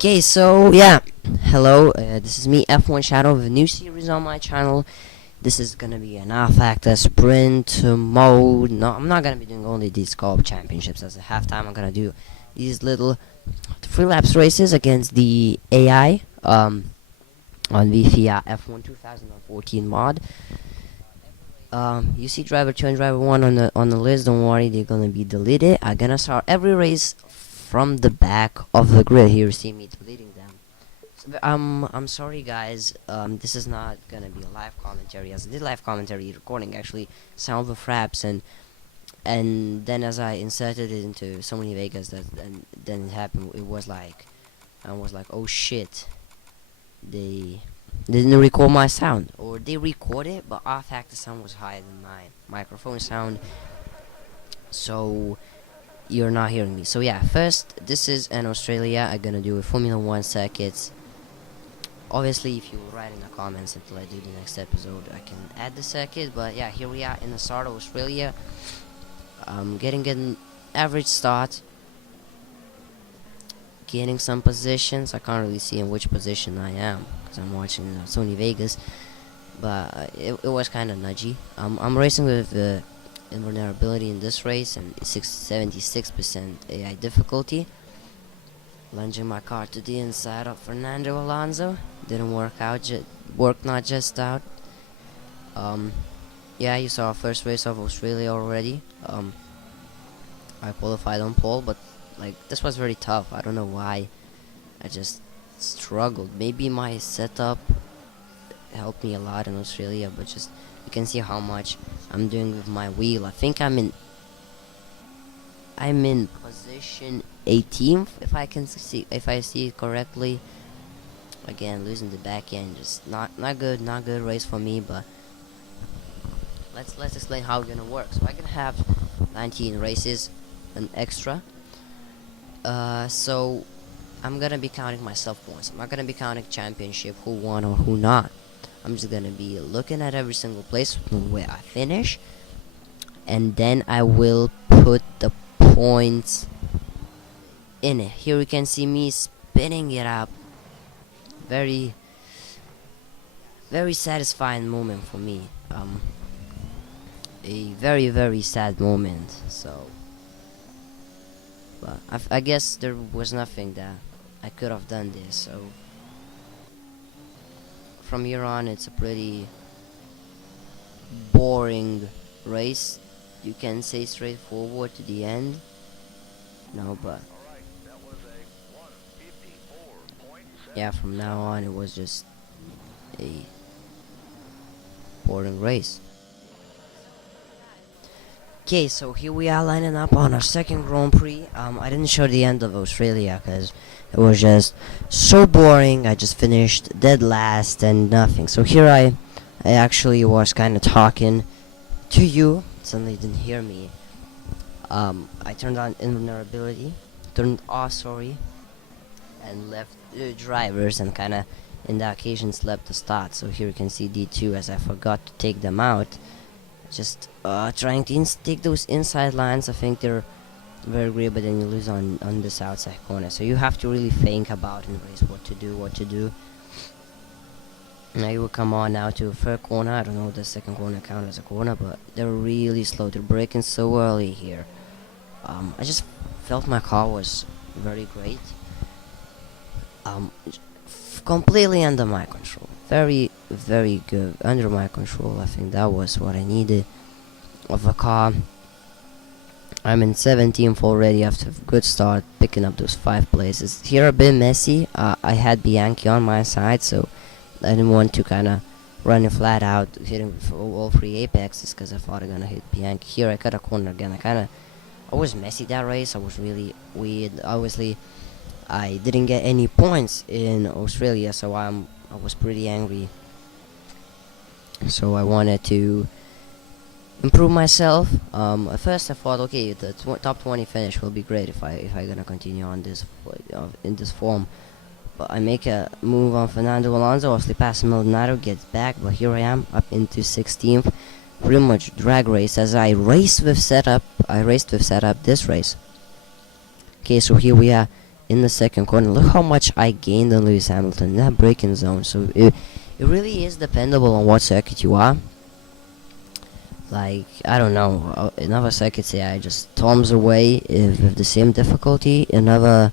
Okay, so yeah, hello. This is me, F1 Shadow, with a new series on my channel. This is gonna be an rFactor sprint mode. No, I'm not gonna be doing only these co-op championships as a halftime. I'm gonna do these little 3 laps races against the AI on VFIA F1 2014 mod. You see driver 2 and driver 1 on the list. Don't worry, they're gonna be deleted. I'm gonna start every race from the back of the grid. Here you see me deleting them. So, I'm sorry guys. This is not gonna be a live commentary, as I did live commentary recording actually some of the fraps, and then as I inserted it into Sony Vegas, and then it happened. It was like I was like, oh shit, they didn't record my sound, or they recorded but rFactor sound was higher than my microphone sound, so you're not hearing me. So yeah, first, this is in Australia. I'm gonna do a Formula 1 circuits. Obviously, if you write in the comments until I do the next episode, I can add the circuit. But yeah, here we are in the start of Australia. Getting an average start, gaining some positions. I can't really see in which position I am because I'm watching Sony Vegas, but it was kind of nudgy. I'm racing with invulnerability in this race and 76% AI difficulty. Lunging my car to the inside of Fernando Alonso. Didn't work out. Not just out. Yeah, you saw our first race of Australia already. I qualified on pole, but like this was very tough. I don't know why. I just struggled. Maybe my setup helped me a lot in Australia, but just you can see how much I'm doing with my wheel. I think I'm in position 18th, if I see it correctly. Again, losing the back end, just not good race for me. But let's explain how it's gonna work. So I can have 19 races, an extra. So I'm gonna be counting myself points. I'm not gonna be counting championship, who won or who not. I'm just gonna be looking at every single place where I finish, and then I will put the points in it. Here you can see me spinning it up. Very satisfying moment for me. A very sad moment. So, but I guess there was nothing that I could have done this. So from here on, it's a pretty boring race. You can say straightforward to the end. No, but yeah, from now on it was just a boring race. Okay, so here we are lining up on our second Grand Prix. I didn't show the end of Australia because it was just so boring. I just finished dead last and nothing. So here I actually was kind of talking to you. Suddenly you didn't hear me. I turned on invulnerability, turned off, sorry, and left drivers, and kind of in the occasion slept the start. So here you can see D2 as I forgot to take them out. Just trying to take those inside lines. I think they're very great, but then you lose on this outside corner. So you have to really think about in race what to do. Now you will come on now to a third corner. I don't know if the second corner count as a corner, but they're really slow. They're braking so early here. I just felt my car was very great. Completely under my control. Very good under my control. I think that was what I needed of a car. I'm in 17th already after a good start, picking up those 5 places. Here a bit messy. I had Bianchi on my side, so I didn't want to kind of run it flat out, hitting all 3 apexes, because I thought I'm gonna hit Bianchi. Here I cut a corner again. I was messy that race. I was really weird. Obviously, I didn't get any points in Australia, so I was pretty angry. So I wanted to improve myself. At first I thought, okay, the top 20 finish will be great if I gonna continue on this in this form. But I make a move on Fernando Alonso. Obviously, past Maldonado, gets back, but here I am up into 16th. Pretty much drag race as I raced with setup. This race. Okay, so here we are in the second corner. Look how much I gained on Lewis Hamilton in that braking zone. So it really is dependable on what circuit you are. Like, I don't know, in other circuits, yeah, I just toms away with the same difficulty. In other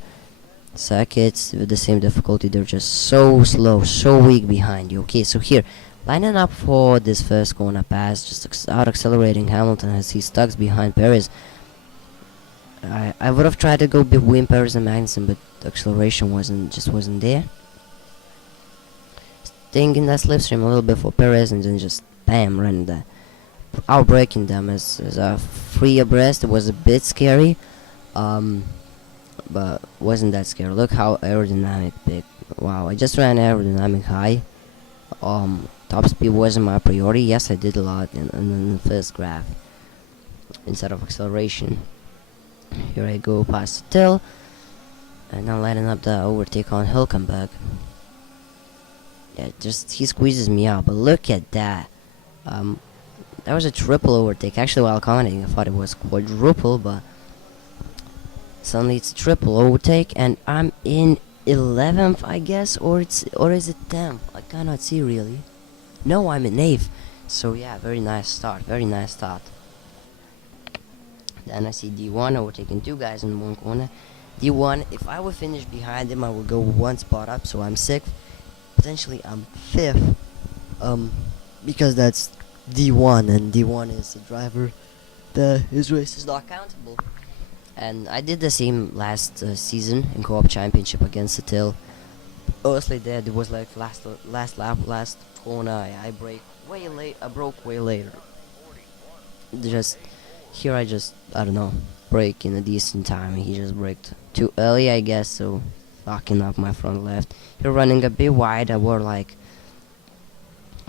circuits with the same difficulty, they're just so slow, so weak behind you. Okay, so here, lining up for this first corner pass, just out accelerating Hamilton as he stuck behind Perez. I would have tried to go between Perez and Magnussen, but the acceleration wasn't there. Staying in that slipstream a little bit for Perez, and then just bam, running that. Outbreaking them as a free abreast. It was a bit scary, but wasn't that scary. Look how aerodynamic big. Wow, I just ran aerodynamic high. Top speed wasn't my priority. Yes, I did a lot in the first graph instead of acceleration. Here I go past the Till, and now lining up the overtake on Hülkenberg. Yeah, just he squeezes me out, but look at that. That was a triple overtake. Actually, while commenting, I thought it was quadruple, but suddenly it's triple overtake, and I'm in 11th, I guess, or is it 10th? I cannot see really. No, I'm in 8th. So yeah, very nice start. Very nice start. Then I see D1 overtaking two guys in one corner. D1, if I would finish behind him, I would go one spot up, so I'm 6th. Potentially I'm 5th. Because that's D1, and D1 is the driver. His race is not countable. And I did the same last season in co-op championship against the Till. Honestly, there it was like last lap, last corner. I broke way later. Just here, I don't know, brake in a decent time. He just braked too early, I guess. So locking up my front left. You're running a bit wide. I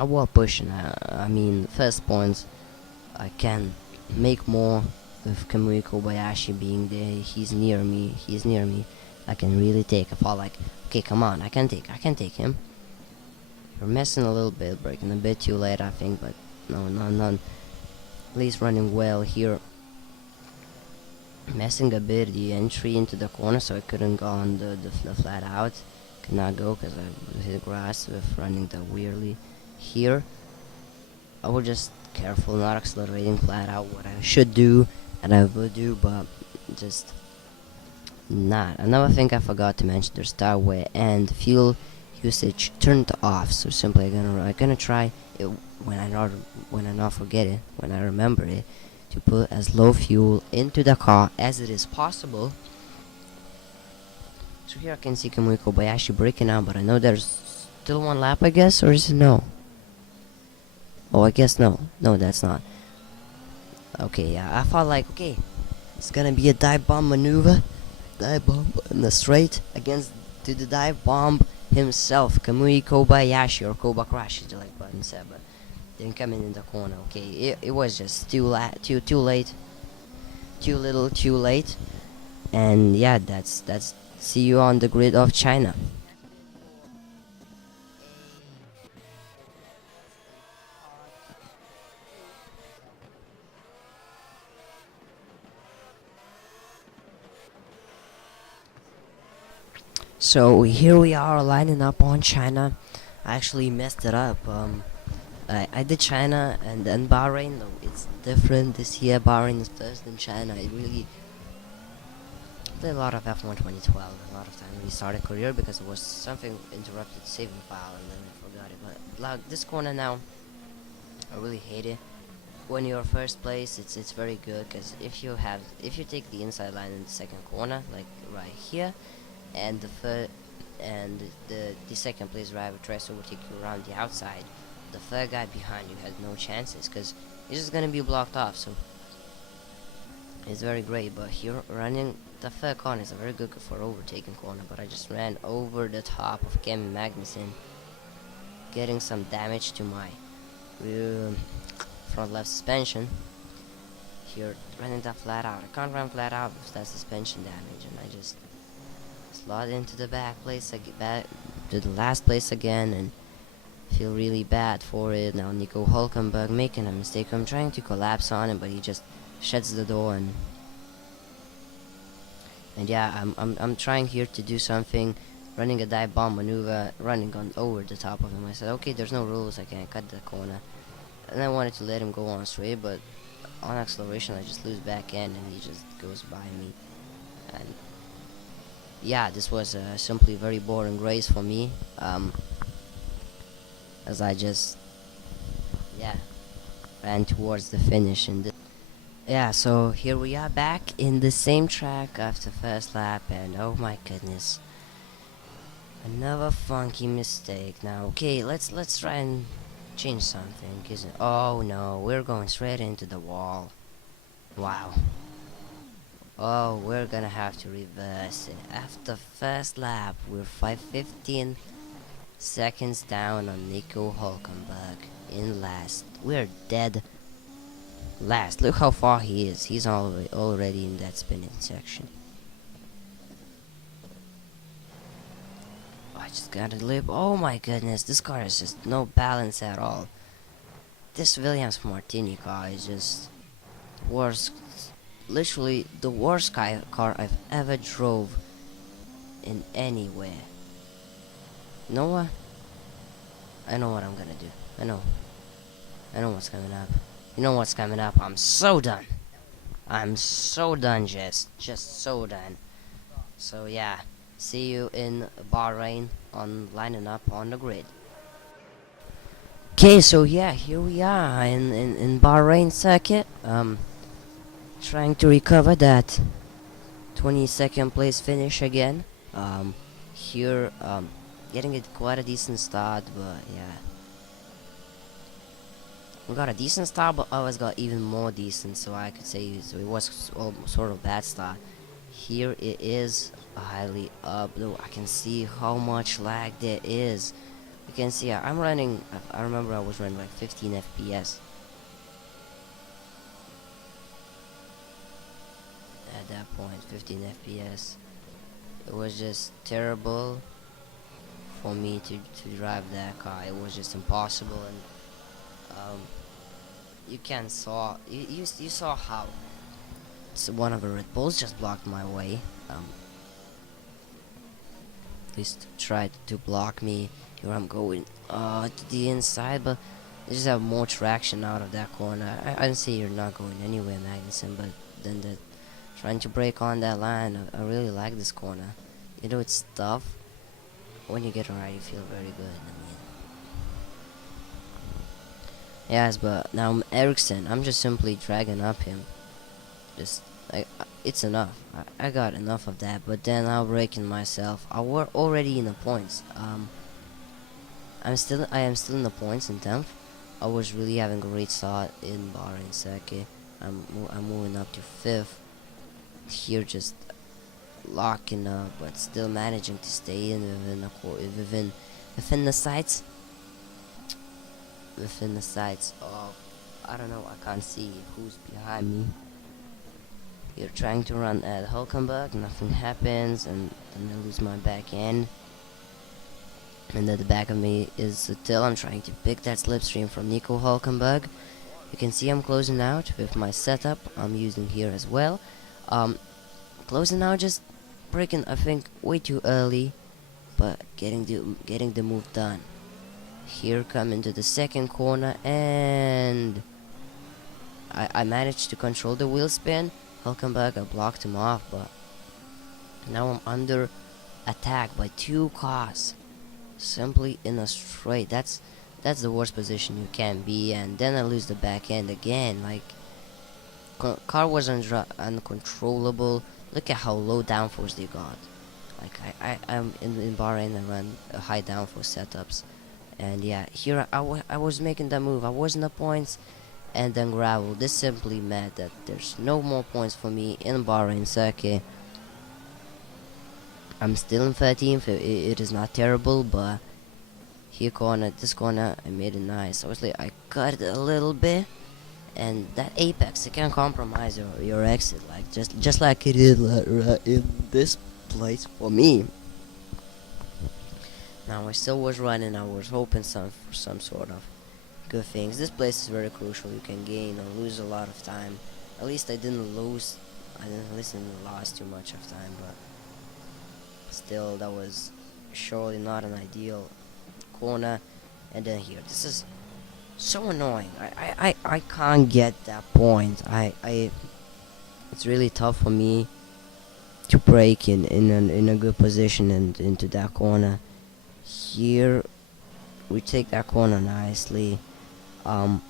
was pushing. I mean, first points, I can make more with Kamui Kobayashi being there. He's near me. I can really take. I felt like, okay, come on, I can take him. We're messing a little bit, braking a bit too late, I think, but no. At least running well here. Messing a bit the entry into the corner, so I couldn't go on the flat out. Could not go because I hit grass with running the weirdly. Here, I was just careful, not accelerating flat out, what I should do and I would do, but just not. Another thing I forgot to mention: there's tire wear and fuel usage turned off. So simply I'm gonna try it when I not forget it, when I remember it, to put as low fuel into the car as it is possible. So here I can see Kamui Kobayashi breaking out, but I know there's still one lap, I guess, or is it no? Oh, I guess no. No, that's not. Okay, yeah, I thought like, okay, it's gonna be a dive bomb maneuver. Dive bomb in the straight against the dive bomb himself, Kamui Kobayashi, or Kobakrashi, like Button said, but didn't come in the corner. Okay, it was just too late, too little, too late, and yeah, that's. See you on the grid of China. So here we are lining up on China. I actually messed it up. I did China and then Bahrain. No, it's different this year. Bahrain is first than China. I really did a lot of F1 2012. A lot of time we started career because it was something interrupted saving file and then I forgot it. But like this corner now, I really hate it. When you're first place, it's very good because if you take the inside line in the second corner, like right here, and the second place driver tries to overtake you around the outside, the third guy behind you has no chances because he's just gonna be blocked off. So it's very great. But here running the third corner is a very good for overtaking corner, but I just ran over the top of Kevin Magnussen, getting some damage to my front left suspension. Here running that flat out. I can't run flat out with that suspension damage, and I just slot into the back place, back to the last place again, and feel really bad for it. Now Nico Hülkenberg making a mistake. I'm trying to collapse on him, but he just shuts the door and And yeah, I'm trying here to do something, running a dive bomb maneuver, running on over the top of him. I said, okay, there's no rules, I can cut the corner. And I wanted to let him go on straight, but on acceleration I just lose back end and he just goes by me. And yeah, this was simply a very boring race for me, as I just, yeah, ran towards the finish. And yeah, so here we are back in the same track after first lap, and oh my goodness, another funky mistake. Now, okay, let's try and change something. Oh no, we're going straight into the wall. Wow. Oh, we're gonna have to reverse it. After first lap, we're 5:15 seconds down on Nico Hulkenberg in last. We're dead last. Look how far he is. He's already in that spinning section. I just got a lip. Oh my goodness, this car is just no balance at all. This Williams Martini car is just worst. Literally the worst car I've ever drove in anywhere. You know what? I know what I'm gonna do. I know what's coming up. You know what's coming up? I'm so done. I'm so done, just so done. So yeah, see you in Bahrain on lining up on the grid. Okay, so yeah, here we are in Bahrain circuit. Trying to recover that 22nd place finish again. Here, getting it quite a decent start, but yeah. We got a decent start, but ours got even more decent, so I could say so it was sort of bad start. Here it is highly up, though I can see how much lag there is. You can see I'm running, I remember I was running like 15 FPS. At that point, 15 FPS. It was just terrible for me to drive that car. It was just impossible, and you can saw you saw how one of the Red Bulls just blocked my way. At least tried to block me. Here I'm going to the inside, but they just have more traction out of that corner. I didn't say you're not going anywhere, Magnussen, but then the trying to break on that line. I really like this corner. You know, it's tough. When you get right, you feel very good. I mean, yes, but now Ericsson, I'm just simply dragging up him. Just it's enough. I got enough of that. But then I'm breaking myself. I were already in the points. I am still in the points in 10th. I was really having a great start in Bahrain circuit. I'm moving up to 5th. Here just locking up, but still managing to stay in within the sights. Within the sights of, I don't know, I can't see who's behind me. You're trying to run at Hulkenberg, nothing happens, and then I lose my back end. And at the back of me is Till. I'm trying to pick that slipstream from Nico Hulkenberg. You can see I'm closing out with my setup I'm using here as well. Closing out, just breaking, I think, way too early, but getting the move done. Here come into the second corner, and I managed to control the wheel spin. Hulkenberg, I blocked him off, but now I'm under attack by 2 cars, simply in a straight. That's the worst position you can be, and then I lose the back end again. Like, car was uncontrollable. Look at how low downforce they got. Like, I'm in Bahrain, I run high downforce setups, and yeah, here I was making that move. I was in the points, and then gravel. This simply meant that there's no more points for me in Bahrain circuit. I'm still in 13th. It is not terrible, but this corner, I made it nice. Obviously, I cut it a little bit, and that apex, it can compromise your exit, like just like it is right in this place for me. Now I still was running. I was hoping for some sort of good things. This place is very crucial. You can gain or lose a lot of time. At least I didn't lose I didn't listen to the last too much of time, but still, that was surely not an ideal corner. And then here, this is so annoying. I can't get that point. It's really tough for me to break in a good position and into that corner. Here, we take that corner nicely. Um,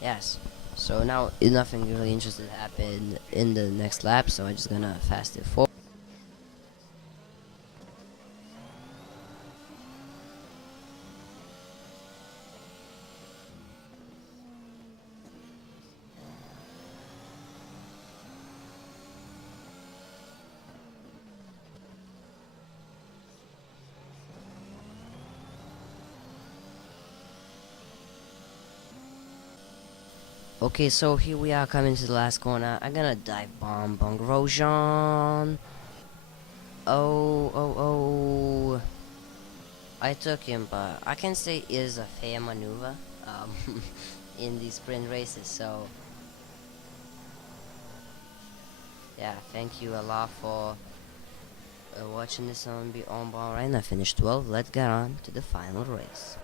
yes. So now nothing really interesting happened in the next lap, so I'm just gonna fast it forward. Okay, so here we are coming to the last corner. I'm gonna dive bomb on Grosjean. Oh. I took him, but I can say it is a fair maneuver in these sprint races. So, yeah, thank you a lot for watching this on ball right now. I finished 12. Let's get on to the final race.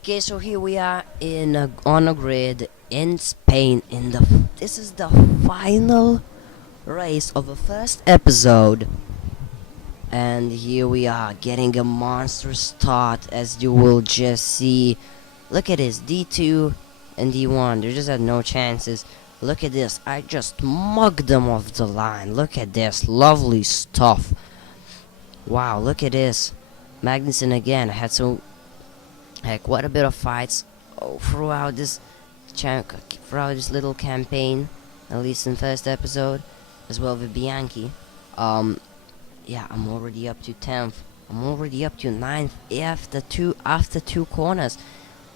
Okay, so here we are on a grid in Spain. This is the final race of the first episode, and here we are getting a monster start, as you will just see. Look at this, D2 and D1. They just had no chances. Look at this. I just mugged them off the line. Look at this, lovely stuff. Wow, look at this. Magnussen again had so quite a bit of fights throughout this little campaign, at least in first episode, as well with Bianchi. Yeah, I'm already up to 10th. I'm already up to 9th after two corners.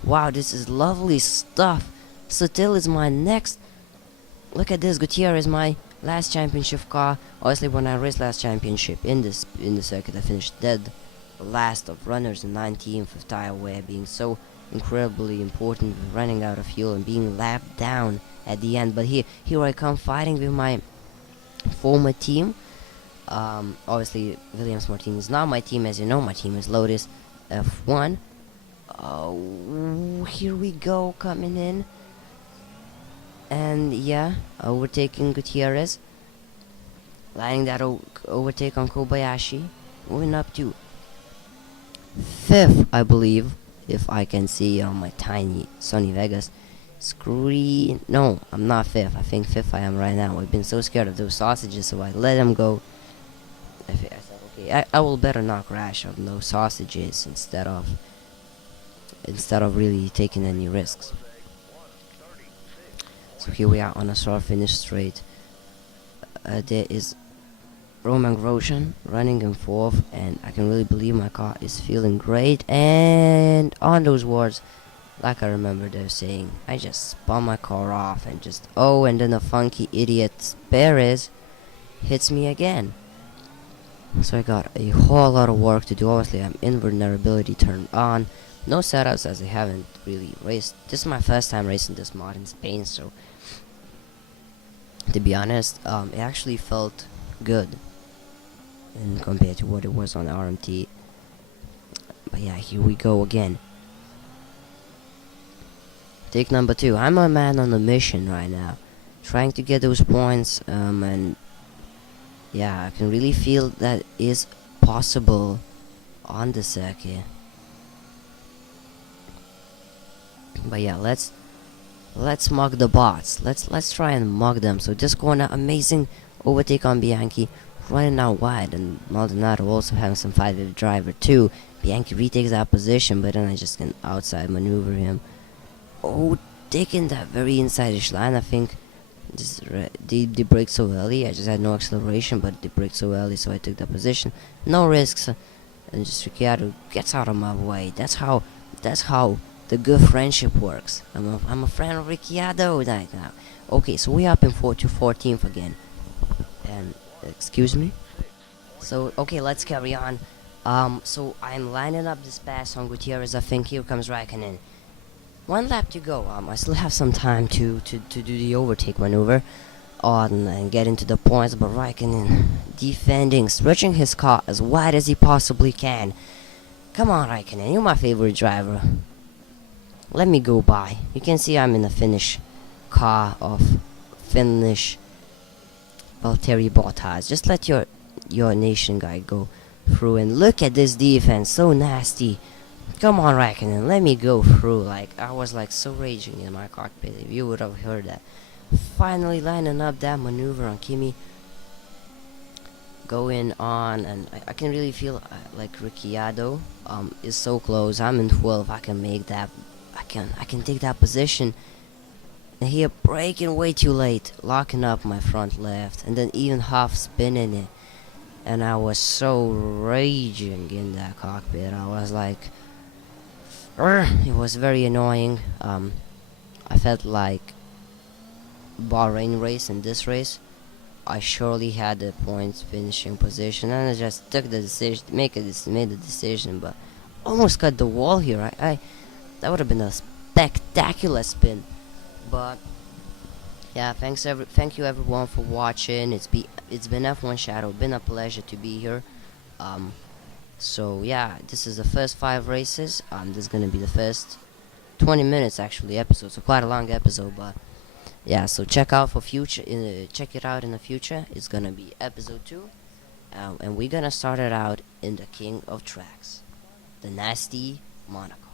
Wow, this is lovely stuff. Sutil is my next. Look at this. Gutierrez, my last championship car. Obviously, when I raced last championship in the circuit, I finished dead last of runners and 19th with tire wear, being so incredibly important with running out of fuel and being lapped down at the end. But here I come fighting with my former team. Obviously Williams Martin is not my team, as you know. My team is Lotus F1. Oh, here we go, coming in, and yeah, overtaking Gutierrez, lining that overtake on Kobayashi, moving up to 5th, I believe, if I can see on my tiny Sony Vegas screen. No, I'm not 5th. I think 5th I am right now. I've been so scared of those sausages, so I let them go. I said, okay, I will better not crash on those sausages instead of really taking any risks. So here we are on a start finish straight. There is Roman Grosjean running in 4th, and I can really believe my car is feeling great. And on those words, like I remember they're saying, I just spun my car off and and then a funky idiot Perez hits me again. So I got a whole lot of work to do. Obviously, I'm invulnerability turned on. No setups, as I haven't really raced. This is my first time racing this mod in Spain, so to be honest, it actually felt good and compared to what it was on RMT. But yeah, here we go again. Take number 2. I'm a man on a mission right now, trying to get those points, and yeah, I can really feel that is possible on the circuit. But yeah, let's mug the bots. Let's try and mug them. So this corner, amazing overtake on Bianchi, running out wide, and Maldonado also having some fight with the driver too. Bianchi retakes that position, but then I just can outside maneuver him. Oh, taking that very inside-ish line. I think they braked so early. I just had no acceleration, but they braked so early, so I took that position. No risks, and just Ricciardo gets out of my way. That's how the good friendship works. I'm a friend of Ricciardo right now. Okay, so we up in 14th again. And excuse me. So okay, let's carry on. So I'm lining up this pass on Gutierrez. I think here comes Raikkonen. one lap to go. I still have some time to do the overtake maneuver on and get into the points, but Raikkonen defending, stretching his car as wide as he possibly can. Come on, Raikkonen, you're my favorite driver. Let me go by. You can see I'm in the Finnish car of Finnish Valtteri Bottas. Just let your nation guy go through, and look at this defense, so nasty. Come on, Raikkonen, let me go through. Like, I was like so raging in my cockpit, if you would have heard that. Finally lining up that maneuver on Kimi, going on, and I can really feel like Ricciardo is so close. I'm in 12. I can make that. I can take that position. And here braking way too late, locking up my front left, and then even half spinning it. And I was so raging in that cockpit. I was like, it was very annoying. I felt like Bahrain race and this race, I surely had the points finishing position, and I just took the decision, made the decision, but almost cut the wall here. I that would have been a spectacular spin, but yeah. Thank you everyone for watching. It's been F1 Shadow. Been a pleasure to be here. So yeah, this is the first 5 races. This is gonna be the first 20 minutes actually episode, so quite a long episode, but. Yeah, so check it out in the future. It's gonna be episode 2, and we're gonna start it out in the King of Tracks, the nasty Monaco.